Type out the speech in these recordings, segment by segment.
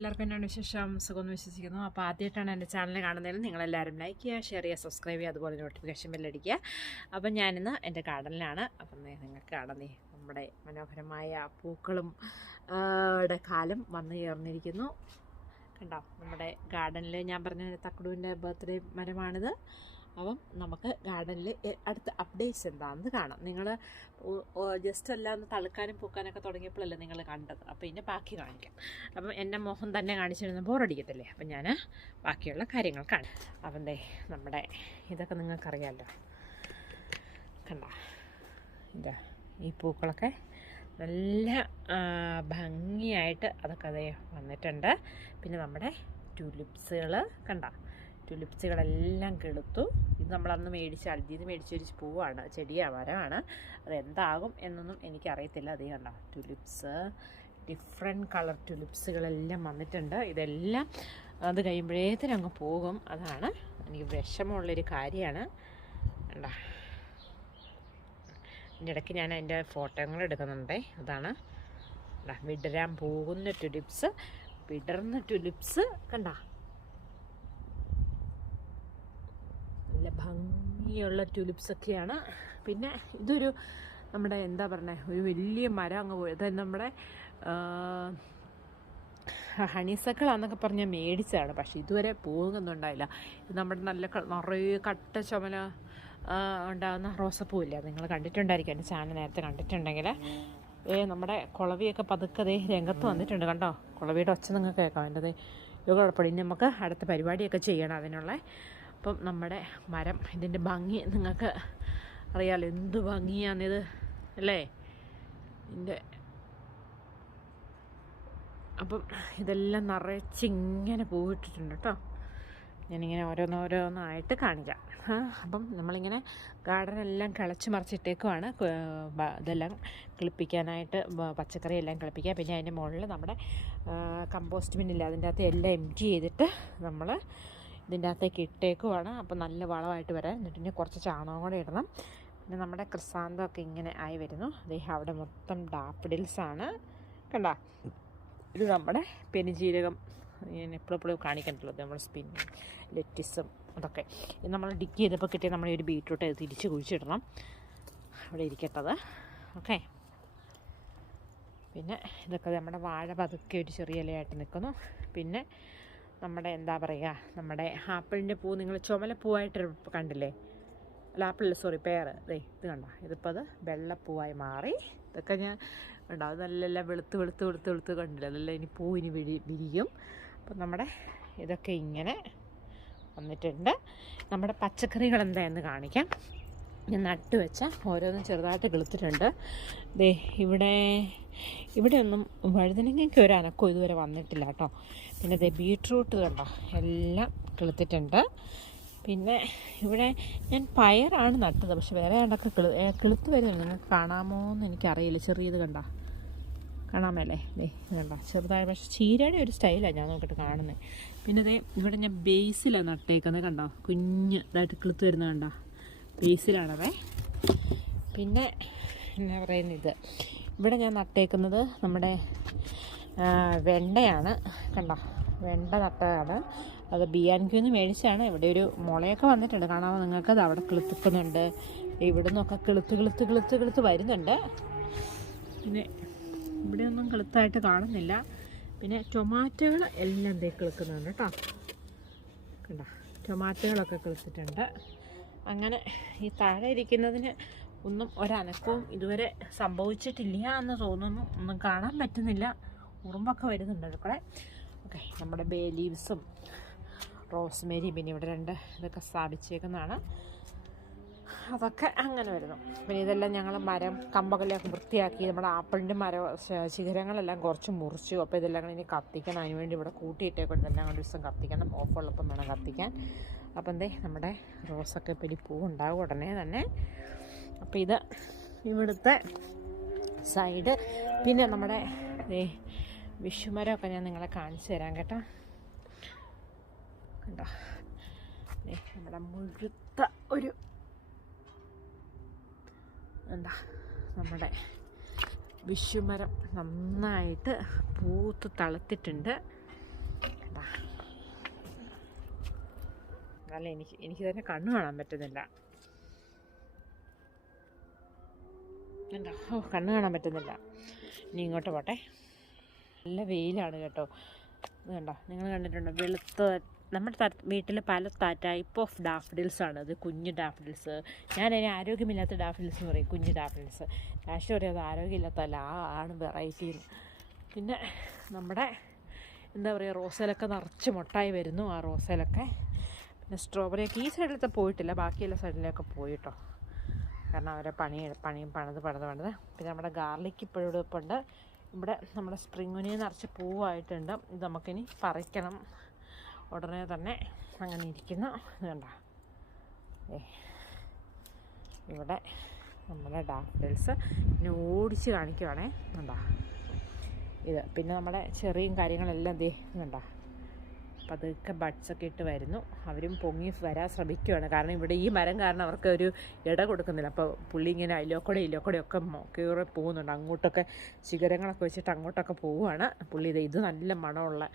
എല്ലാവർക്കും എന്നാണ് വിശേഷം? സുഖമെന്ന് വിശ്വസിക്കുന്നു. അപ്പോൾ ആദ്യമായിട്ടാണ് എൻ്റെ ചാനൽ കാണുന്നതിൽ നിങ്ങളെല്ലാവരും ലൈക്ക് ചെയ്യുക, ഷെയർ ചെയ്യുക, സബ്സ്ക്രൈബ് ചെയ്യുക, അതുപോലെ നോട്ടിഫിക്കേഷൻ ബെല്ലടിക്കുക. അപ്പം ഞാനിന്ന് എൻ്റെ ഗാർഡനിലാണ്. അപ്പം നിങ്ങൾക്ക് കാണുന്നേ നമ്മുടെ മനോഹരമായ പൂക്കളും കാലം വന്നു ചേർന്നിരിക്കുന്നു. കണ്ടോ, നമ്മുടെ ഗാർഡനിൽ ഞാൻ പറഞ്ഞ തക്കടുവിൻ്റെ ബർത്ത്ഡേ മരമാണിത്. അപ്പം നമുക്ക് ഗാർഡനിൽ അടുത്ത അപ്ഡേറ്റ്സ് എന്താണെന്ന് കാണാം. നിങ്ങൾ ജസ്റ്റ് എല്ലാം ഒന്ന് തളുക്കാനും പൂക്കാനൊക്കെ തുടങ്ങിയപ്പോഴല്ലേ നിങ്ങൾ കണ്ടത്. അപ്പോൾ ഇനി ബാക്കി കാണിക്കാം. അപ്പം എൻ്റെ മോഹം തന്നെ കാണിച്ചിരുന്ന ബോറടിക്കത്തില്ലേ. അപ്പം ഞാൻ ബാക്കിയുള്ള കാര്യങ്ങൾ കാണാം. അപ്പം നമ്മുടെ ഇതൊക്കെ നിങ്ങൾക്കറിയാമല്ലോ. കണ്ട ഇതാ ഈ പൂക്കളൊക്കെ നല്ല ഭംഗിയായിട്ട് അതൊക്കെ അതേ വന്നിട്ടുണ്ട്. പിന്നെ നമ്മുടെ ട്യൂലിപ്സുകൾ കണ്ട, ട്യൂലിപ്സുകളെല്ലാം കിളുത്തു. ഇത് നമ്മളന്ന് അൽജിന്ന് മേടിച്ചൊരു പൂവാണ്, ചെടിയാണ്, മരമാണ്. അതെന്താകും എന്നൊന്നും എനിക്കറിയത്തില്ല. അതേ കണ്ടോ, ട്യൂലിപ്സ്, ഡിഫറെൻറ്റ് കളർ ട്യൂലിപ്സുകളെല്ലാം വന്നിട്ടുണ്ട്. ഇതെല്ലാം അത് കഴിയുമ്പോഴേത്തിനും അങ്ങ് പോകും. അതാണ് എനിക്ക് വിഷമമുള്ളൊരു കാര്യമാണ്. കണ്ടോ, അതിൻ്റെ ഇടയ്ക്ക് ഞാൻ അതിൻ്റെ ഫോട്ടോകൾ എടുക്കുന്നുണ്ടേ. അതാണ് വിടരാൻ പോകുന്ന ട്യൂലിപ്സ്, വിടർന്ന ട്യൂലിപ്സ് കണ്ട, നല്ല ഭംഗിയുള്ള ട്യൂലിപ്സൊക്കെയാണ്. പിന്നെ ഇതൊരു നമ്മുടെ എന്താ പറയുക, ഒരു വലിയ മരം അങ്ങ് പോയി. അതായത് നമ്മുടെ ഹണിസക്കിളാന്നൊക്കെ പറഞ്ഞാൽ മേടിച്ചതാണ്. പക്ഷേ ഇതുവരെ പോകുന്നുണ്ടായില്ല. ഇത് നമ്മുടെ നല്ല നിറയെ കട്ട ചുമല ഉണ്ടാകുന്ന റോസപ്പൂവില്ല, നിങ്ങൾ കണ്ടിട്ടുണ്ടായിരിക്കും എൻ്റെ ചാനൽ നേരത്തെ കണ്ടിട്ടുണ്ടെങ്കിൽ. നമ്മുടെ കുളവിയൊക്കെ പതുക്കെ രംഗത്ത് വന്നിട്ടുണ്ട്. കണ്ടോ, കുളവിയുടെ ഒച്ച നിങ്ങൾക്ക് കേൾക്കാം. എൻ്റെ കുഴപ്പമില്ല. ഇനി നമുക്ക് അടുത്ത പരിപാടിയൊക്കെ ചെയ്യണം അതിനുള്ള. അപ്പം നമ്മുടെ മരം, ഇതിൻ്റെ ഭംഗി നിങ്ങൾക്ക് അറിയാമല്ലോ, എന്ത് ഭംഗിയാണിത് അല്ലേ ഇതിൻ്റെ. അപ്പം ഇതെല്ലാം നിറച്ചിങ്ങനെ പൂവിട്ടിട്ടുണ്ട് കേട്ടോ. ഞാനിങ്ങനെ ഓരോന്നോരോന്നായിട്ട് കാണിക്കാം. അപ്പം നമ്മളിങ്ങനെ ഗാർഡനെല്ലാം കിളച്ച് മറിച്ചിട്ടേക്കുവാണ്. ഇതെല്ലാം കിളിപ്പിക്കാനായിട്ട്, പച്ചക്കറി എല്ലാം കിളിപ്പിക്കുക. പിന്നെ അതിൻ്റെ മുകളിൽ നമ്മുടെ കമ്പോസ്റ്റ് ബിന്നില്ല, അതിൻ്റെ അകത്ത് എല്ലാം എംറ്റി ചെയ്തിട്ട് നമ്മൾ ഇതിൻ്റെ അകത്തേക്ക് ഇട്ടേക്കുവാണ്. അപ്പം നല്ല വളമായിട്ട് വരാൻ. എന്നിട്ട് ഇനി കുറച്ച് ചാണകം കൂടെ ഇടണം. പിന്നെ നമ്മുടെ ക്രിസാന്തമൊക്കെ ഇങ്ങനെ ആയി വരുന്നു. അദ്ദേഹം അവിടെ മൊത്തം ഡാഫഡിൽസാണ് കണ്ട. ഇത് നമ്മുടെ പെരുംജീരകം, ഞാൻ എപ്പോഴും കാണിക്കണ്ടല്ലോ, നമ്മൾ ലെറ്റിസും അതൊക്കെ. ഇത് നമ്മൾ ഡിഗ് ചെയ്തപ്പോൾ കിട്ടിയ നമ്മുടെ ഒരു ബീറ്റ്റൂട്ട് തിരിച്ച് കുഴിച്ചിടണം. അവിടെ ഇരിക്കട്ടത്. ഓക്കെ. പിന്നെ ഇതൊക്കെ നമ്മുടെ വാഴ പതുക്കെ ഒരു ചെറിയ ഇലയായിട്ട് നിൽക്കുന്നു. പിന്നെ നമ്മുടെ എന്താ പറയുക, നമ്മുടെ ആപ്പിളിൻ്റെ പൂ നിങ്ങൾ ചുമലപ്പൂവായിട്ട് കണ്ടില്ലേ? അല്ല, ആപ്പിളില്ല, സോറി, പേര്. ഇത് കണ്ട, ഇതിപ്പോൾ അത് വെള്ളപ്പൂവായി മാറി. ഇതൊക്കെ ഞാൻ ഉണ്ടാവും നല്ല വെളുത്ത് കണ്ടില്ല. അതെല്ലാം ഇനി പൂവിന് വിരിയും. അപ്പം നമ്മുടെ ഇതൊക്കെ ഇങ്ങനെ വന്നിട്ടുണ്ട്. നമ്മുടെ പച്ചക്കറികൾ എന്തായെന്ന് കാണിക്കാം. ഞാൻ നട്ട് വെച്ച ഓരോന്നും ചെറുതായിട്ട് കിളുത്തിട്ടുണ്ട്. ഇവിടെ ഒന്നും വഴുതനങ്ങയ്ക്ക് ഒരു അനക്കവും ഇതുവരെ വന്നിട്ടില്ല കേട്ടോ. പിന്നെ ബീട്രൂട്ട് കണ്ടോ, എല്ലാം കിളുത്തിട്ടുണ്ട്. പിന്നെ ഇവിടെ ഞാൻ പയറാണ് നട്ടത്, പക്ഷെ വേറെ കണ്ടൊക്കെ കിളുത്ത് വരുന്നുണ്ട്. നിങ്ങൾക്ക് കാണാമോ എന്ന് എനിക്കറിയില്ല. ചെറിയത് കണ്ട, കാണാമല്ലേ? കണ്ട, ചെറുതായ. പക്ഷേ ചീരയുടെ ഒരു സ്റ്റൈലാണ് ഞാൻ നോക്കിയിട്ട് കാണുന്നത്. പിന്നെ ഇവിടെ ഞാൻ ബേസിലാണ് നട്ടേക്കുന്നത്. കണ്ടോ, കുഞ്ഞ് ഇതായിട്ട് കിളുത്ത് വരുന്നത് കണ്ടോ, ബേസിലാണതേ. പിന്നെ എന്നാ പറയുന്നത്, ഇവിടെ ഞാൻ നട്ടേക്കുന്നത് നമ്മുടെ വെണ്ടയാണ്. കണ്ടോ, വെണ്ട നട്ടതാണ്. അത് BNQ മേടിച്ചാണ്. ഇവിടെ ഒരു മുളയൊക്കെ വന്നിട്ടുണ്ട്, കാണാമോ നിങ്ങൾക്ക്? അത് അവിടെ കിളുത്തുന്നുണ്ട്. ഇവിടെ നിന്നൊക്കെ കിളുത്ത് വരുന്നുണ്ട്. പിന്നെ ഇവിടെ ഒന്നും കിളുത്തായിട്ട് കാണുന്നില്ല. പിന്നെ ടൊമാറ്റോകൾ എല്ലാം കിളുക്കുന്നുണ്ട് കേട്ടോ. കണ്ടോ, ടൊമാറ്റോകളൊക്കെ കിളുത്തിട്ടുണ്ട്. അങ്ങനെ ഈ താഴെ ഇരിക്കുന്നതിന് ഒന്നും ഒരനക്കവും ഇതുവരെ സംഭവിച്ചിട്ടില്ല എന്ന് തോന്നുന്നു. ഒന്നും കാണാൻ പറ്റുന്നില്ല. ഉറുമ്പൊക്കെ വരുന്നുണ്ട് അതൊക്കെ. ഓക്കെ. നമ്മുടെ ബേ ലീവ്സും റോസ്മേരി, പിന്നെ ഇവിടെ 2 ഇതൊക്കെ സ്ഥാപിച്ചേക്കുന്നതാണ്. അതൊക്കെ അങ്ങനെ വരുന്നു. പിന്നെ ഇതെല്ലാം ഞങ്ങൾ മരം കമ്പകളെയൊക്കെ വൃത്തിയാക്കി. നമ്മുടെ ആപ്പിളിൻ്റെ ശിഖരങ്ങളെല്ലാം കുറച്ച് മുറിച്ചു. അപ്പോൾ ഇതെല്ലാം കൂടി ഇനി കത്തിക്കണം. അതിനുവേണ്ടി ഇവിടെ കൂട്ടിയിട്ടേക്കൊണ്ട് ഇതെല്ലാം കൂടി ദിവസം കത്തിക്കണം. ഓഫുള്ളപ്പം വേണം കത്തിക്കാൻ. അപ്പം നമ്മുടെ റോസൊക്കെ പിടി പൂവുണ്ടാകും ഉടനെ തന്നെ. അപ്പോൾ ഇത് ഇവിടുത്തെ സൈഡ്. പിന്നെ നമ്മുടെ വിഷുമരമൊക്കെ ഞാൻ നിങ്ങളെ കാണിച്ചു തരാം കേട്ടോ. കണ്ടോ, നമ്മുടെ മുഴുത്ത ഒരു എന്താ നമ്മുടെ വിഷുമരം നന്നായിട്ട് പൂത്ത് തളത്തിട്ടുണ്ട്. അല്ല എനിക്ക് തന്നെ കണ്ണ് കാണാൻ പറ്റുന്നില്ല. എന്താ കണ്ണ് കാണാൻ പറ്റുന്നില്ല. ഇനി ഇങ്ങോട്ട് പോട്ടെ. നല്ല വെയിലാണ് കേട്ടോ. ഇത് കണ്ടോ, നിങ്ങൾ കണ്ടിട്ടുണ്ടോ വെളുത്ത? നമ്മുടെ വീട്ടിൽ പല ടൈപ്പ് ഓഫ് ഡാഫഡിൽസാണ്. അത് കുഞ്ഞ് ഡാഫഡിൽസ്, ഞാനതിന് ആരോഗ്യമില്ലാത്ത ഡാഫഡിൽസ് എന്ന് പറയും, കുഞ്ഞ് ഡാഫഡിൽസ്. ലാസ്റ്റ് പറയും അത് ആരോഗ്യമില്ലാത്തല്ല, ആണ് വെറൈറ്റി. പിന്നെ നമ്മുടെ എന്താ പറയുക, റോസയിലൊക്കെ നിറച്ച് മുട്ടായി വരുന്നു. ആ റോസയിലൊക്കെ പിന്നെ സ്ട്രോബെറിയൊക്കെ ഈ സൈഡിലത്തെ പോയിട്ടില്ല, ബാക്കിയുള്ള സൈഡിലൊക്കെ പോയിട്ടോ. കാരണം അവരെ പണിത്. പിന്നെ നമ്മുടെ ഗാർലിക്ക് ഇപ്പോഴും ഇപ്പുണ്ട്. ഇവിടെ നമ്മുടെ സ്പ്രിംഗ് ഒനിയൻ നിറച്ച് പൂവായിട്ടുണ്ട്. ഇത് നമുക്കിനി പറിക്കണം ഉടനെ തന്നെ. അങ്ങനെ ഇരിക്കുന്നു. ഇത് കണ്ട, ഇവിടെ നമ്മുടെ ഡാഫഡിൽസ് ഇനി ഓടിച്ച് കാണിക്കുവാണേ. കണ്ട ഇത്. പിന്നെ നമ്മുടെ ചെറിയും കാര്യങ്ങളെല്ലാം ദേ കണ്ട പതുക്കെ ബഡ്സൊക്കെ ഇട്ട് വരുന്നു. അവരും പൊങ്ങി വരാൻ ശ്രമിക്കുകയാണ്. കാരണം ഇവിടെ ഈ മരം കാരണം അവർക്ക് ഒരു ഇട കൊടുക്കുന്നില്ല. അപ്പോൾ പുള്ളി ഇങ്ങനെ അതിലോക്കൂടെ ഒക്കെ കയറി പോകുന്നുണ്ട്. അങ്ങോട്ടൊക്കെ ശിഖരങ്ങളൊക്കെ വെച്ചിട്ട് അങ്ങോട്ടൊക്കെ പോവുകയാണ് പുള്ളി. ഇത് നല്ല മണമുള്ള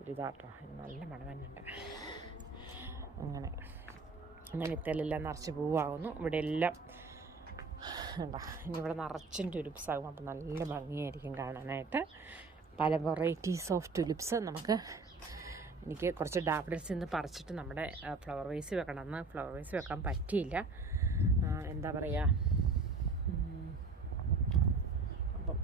ഒരിതാട്ടോ, നല്ല മണം തന്നെയുണ്ട്. അങ്ങനെ ഇത്തലെല്ലാം നിറച്ച് പൂവാകുന്നു. ഇവിടെ എല്ലാം എന്താ ഇനി ഇവിടെ നിറച്ചും ടുലിപ്സ് ആകും. അപ്പോൾ നല്ല ഭംഗിയായിരിക്കും കാണാനായിട്ട്. പല വെറൈറ്റീസ് ഓഫ് ടുലിപ്സ്. എനിക്ക് കുറച്ച് ഡാഫഡിൽസ് ഇന്ന് പറിച്ചിട്ട് നമ്മുടെ ഫ്ലവർ വേസ് വെക്കണം. അന്ന് ഫ്ലവർ വേസ് വെക്കാൻ പറ്റിയില്ല. എന്താ പറയുക, അപ്പം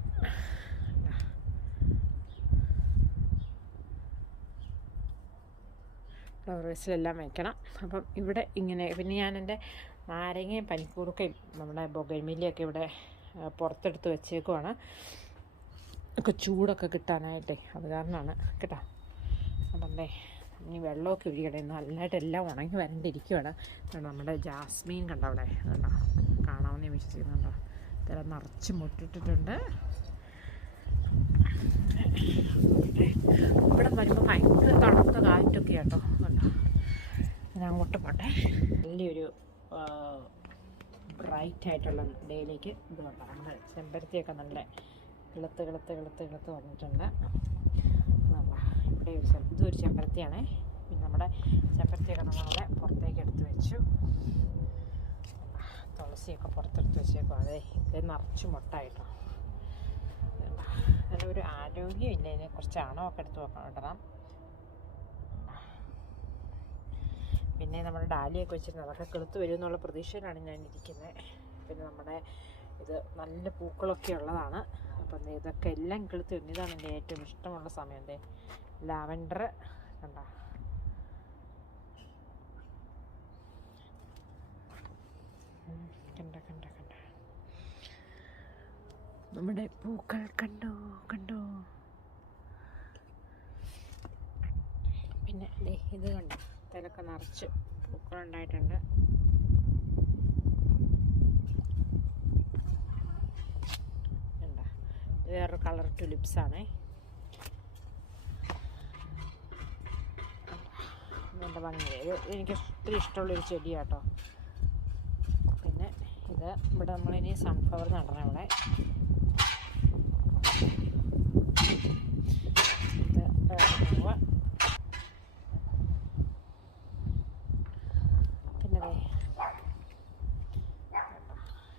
ഫ്ലവർ വേസിലെല്ലാം വയ്ക്കണം. അപ്പം ഇവിടെ ഇങ്ങനെ. പിന്നെ ഞാൻ എൻ്റെ നാരങ്ങയും പനിക്കൂർക്കയും നമ്മുടെ ബൊഗൈൻവില്ലയൊക്കെ ഇവിടെ പുറത്തെടുത്ത് വെച്ചേക്കുവാണ്. ഒക്കെ ചൂടൊക്കെ കിട്ടാനായിട്ടേ, അത് കാരണമാണ് കേട്ടോ. അപ്പം ഇനി വെള്ളമൊക്കെ ഒഴിക്കട്ടെ. നല്ലതായിട്ട് എല്ലാം ഉണങ്ങി വരണ്ടിരിക്കുകയാണ്. നമ്മുടെ ജാസ്മീൻ കണ്ടോ അവിടെ, കണ്ടോ, കാണാമെന്ന് ഞാൻ വിശ്വസിക്കുന്നുണ്ടോ. ഇതെല്ലാം നിറച്ച് മുട്ടിട്ടിട്ടുണ്ട്. ഇവിടെ വരുമ്പോൾ ഭയങ്കര തണുത്ത കാറ്റൊക്കെ കേട്ടോ. കണ്ടോ, ഞാൻ അങ്ങോട്ട് പോട്ടെ. വലിയൊരു ബ്രൈറ്റായിട്ടുള്ള ഡേയിലേക്ക് ഇത് കണ്ടോ. നമ്മുടെ ചെമ്പരത്തിയൊക്കെ നല്ല കിളുത്ത് വന്നിട്ടുണ്ട്. ഇവിടെ ഇതൊരു ചെമ്പരത്തിയാണേ. പിന്നെ നമ്മുടെ ചെമ്പരത്തിയൊക്കെ നമ്മളവിടെ പുറത്തേക്ക് എടുത്ത് വെച്ചു. തുളസിയൊക്കെ പുറത്തെടുത്ത് വെച്ചേക്കും. ഇത് നിറച്ച് മുട്ടായിട്ടോ. നല്ലൊരു ആരോഗ്യമില്ല. ഇതിനെ കുറച്ച് ചാണകമൊക്കെ എടുത്ത് ഇടണം. പിന്നെ നമ്മുടെ ഡാലിയൊക്കെ വെച്ചിരുന്നത് അതൊക്കെ കിളുത്ത് വരും എന്നുള്ള പ്രതീക്ഷയിലാണ് ഞാൻ ഇരിക്കുന്നത്. പിന്നെ നമ്മുടെ ഇത് നല്ല പൂക്കളൊക്കെ ഉള്ളതാണ്. അപ്പം ഇതൊക്കെ എല്ലാം കിളുത്ത് വരും. ഇതാണ് എൻ്റെ ഏറ്റവും ഇഷ്ടമുള്ള സമയം. ലാവൻഡർ കണ്ട, നമ്മുടെ പൂക്കൾ കണ്ടോ. പിന്നെ ഇത് കണ്ടോ, ഇതിലൊക്കെ നിറച്ച് പൂക്കളുണ്ടായിട്ടുണ്ട്. കണ്ടോ, വേറൊരു കളർ ടുലിപ്സാണേ. നല്ല ഭംഗിയായി. എനിക്ക് ഒത്തിരി ഇഷ്ടമുള്ളൊരു ചെടിയാട്ടോ. പിന്നെ ഇത് ഇവിടെ നമ്മളിനി സൺഫ്ലവർ നടണം. ഇവിടെ ഇത് പിന്നെ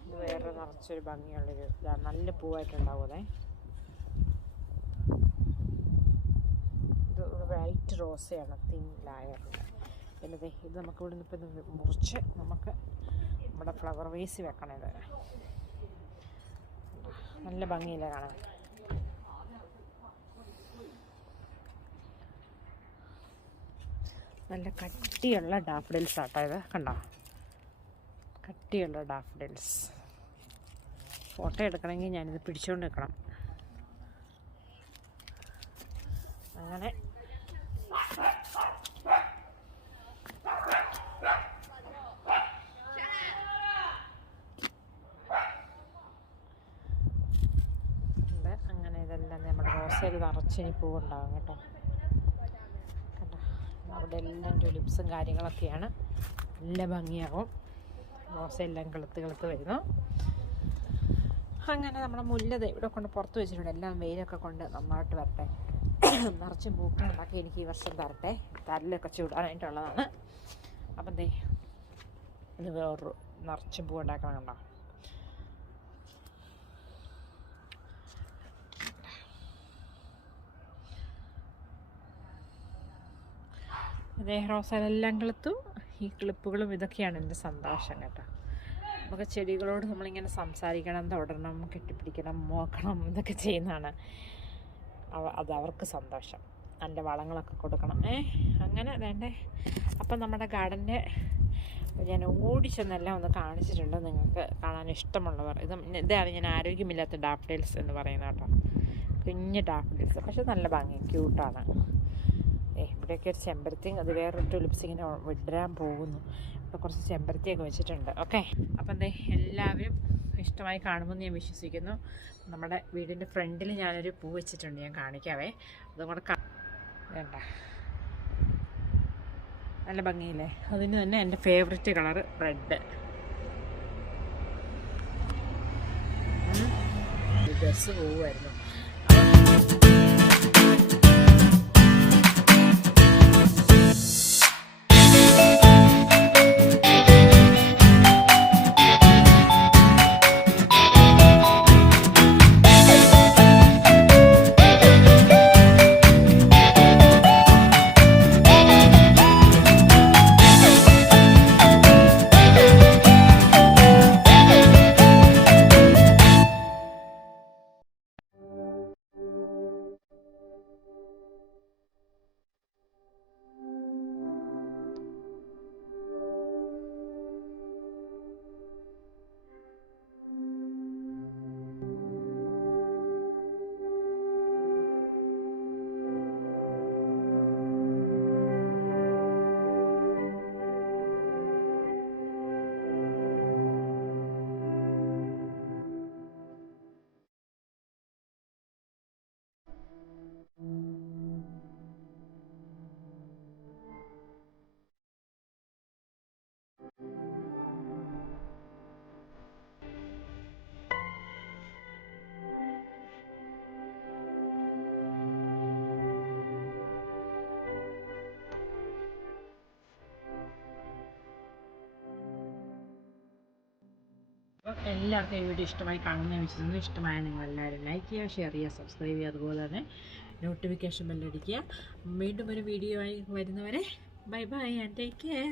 ഇത് വേറെ നിറച്ചൊരു ഭംഗിയുള്ളൊരു ഇതാണ്. നല്ല പൂവായിട്ടുണ്ടാവുമേ. White റോസയാണ്, thin ലായറുണ്ട്. പിന്നെ ഇത് നമുക്ക് ഇവിടെ നിന്ന് ഇപ്പം മുറിച്ച് നമുക്ക് നമ്മുടെ ഫ്ലവർ വേസ് വെക്കണം. ഇത് നല്ല ഭംഗിയില്ല കാണാൻ. നല്ല കട്ടിയുള്ള ഡാഫഡിൽസ് ആട്ടോ ഇത്. കണ്ടോ, കട്ടിയുള്ള ഡാഫഡിൽസ്. ഫോട്ടോ എടുക്കണമെങ്കിൽ ഞാനിത് പിടിച്ചുകൊണ്ട് നിൽക്കണം. അങ്ങനെ ഇതെല്ലാം നമ്മുടെ റോസയിൽ നിറച്ചിനി പൂവുണ്ടാകും കേട്ടോ. കണ്ടോ, അവിടെ എല്ലാം ടുലിപ്സും കാര്യങ്ങളൊക്കെയാണ്. നല്ല ഭംഗിയാകും. റോസയെല്ലാം കിളുത്ത് വരുന്നു. അങ്ങനെ നമ്മുടെ മുല്ല ഇവിടെ കൊണ്ട് പുറത്ത് വെച്ചിട്ടുണ്ട്. എല്ലാം വെയിലൊക്കെ കൊണ്ട് നന്നായിട്ട് വരട്ടെ. നിറച്ച് പൂക്കളുണ്ടാക്കി എനിക്ക് ഈ വർഷം തരട്ടെ. തരലൊക്കെ ചൂടാനായിട്ടുള്ളതാണ്. അപ്പം ദേ ഇത് വേറൊരു നിറച്ചും പൂ ഉണ്ടാക്കണം കണ്ടോ. അതേ റോസയെല്ലാം കിളുത്തു. ഈ ക്ലിപ്പുകളും ഇതൊക്കെയാണ് എൻ്റെ സന്തോഷം കേട്ടോ. നമുക്ക് ചെടികളോട് നമ്മളിങ്ങനെ സംസാരിക്കണം, തൊടണം, കെട്ടിപ്പിടിക്കണം, നോക്കണം, ഇതൊക്കെ ചെയ്യുന്നതാണ് അത് അവർക്ക് സന്തോഷം. അതിൻ്റെ വളങ്ങളൊക്കെ കൊടുക്കണം. അങ്ങനെ വേണ്ടേ. അപ്പം നമ്മുടെ ഗാർഡൻ്റെ ഞാൻ ഓടിച്ചെന്നെല്ലാം ഒന്ന് കാണിച്ചിട്ടുണ്ട്. നിങ്ങൾക്ക് കാണാൻ ഇഷ്ടമുള്ളവർ ഇതാണ് ഞാൻ ആരോഗ്യമില്ലാത്ത ഡാഫ്ഡിൽസ് എന്ന് പറയുന്നത് കേട്ടോ. കുഞ്ഞ് ഡാഫ്ഡിൽസ്, പക്ഷെ നല്ല ഭംഗി, ക്യൂട്ടാണ്. ഇവിടെയൊക്കെ ഒരു ചെമ്പരത്തി, അത് വേറൊരു ടുലിപ്സ് ഇങ്ങനെ വിടരാൻ പോകുന്നു. ഇവിടെ കുറച്ച് ചെമ്പരത്തിയൊക്കെ വെച്ചിട്ടുണ്ട്. ഓക്കെ, അപ്പം എന്തേ എല്ലാവരും ഇഷ്ടമായി കാണുമെന്ന് ഞാൻ വിശ്വസിക്കുന്നു. നമ്മുടെ വീടിൻ്റെ ഫ്രണ്ടിൽ ഞാനൊരു പൂ വെച്ചിട്ടുണ്ട്, ഞാൻ കാണിക്കാവേ. അതും കൂടെ വേണ്ട, നല്ല ഭംഗിയില്ലേ. അതിന് തന്നെ എൻ്റെ ഫേവററ്റ് കളറ് റെഡ്. ഡ്രസ്സ് പോവുമായിരുന്നു. അപ്പം എല്ലാവർക്കും ഈ വീഡിയോ ഇഷ്ടമായി കാണുന്ന വിശ്വസിക്കുന്നു. ഇഷ്ടമായ നിങ്ങളെല്ലാവരും ലൈക്ക് ചെയ്യുക, ഷെയർ ചെയ്യുക, സബ്സ്ക്രൈബ് ചെയ്യുക, അതുപോലെ തന്നെ നോട്ടിഫിക്കേഷൻ ബെല്ലടിക്കുക. വീണ്ടും ഒരു വീഡിയോ ആയി വരുന്നവരെ bye bye and take care.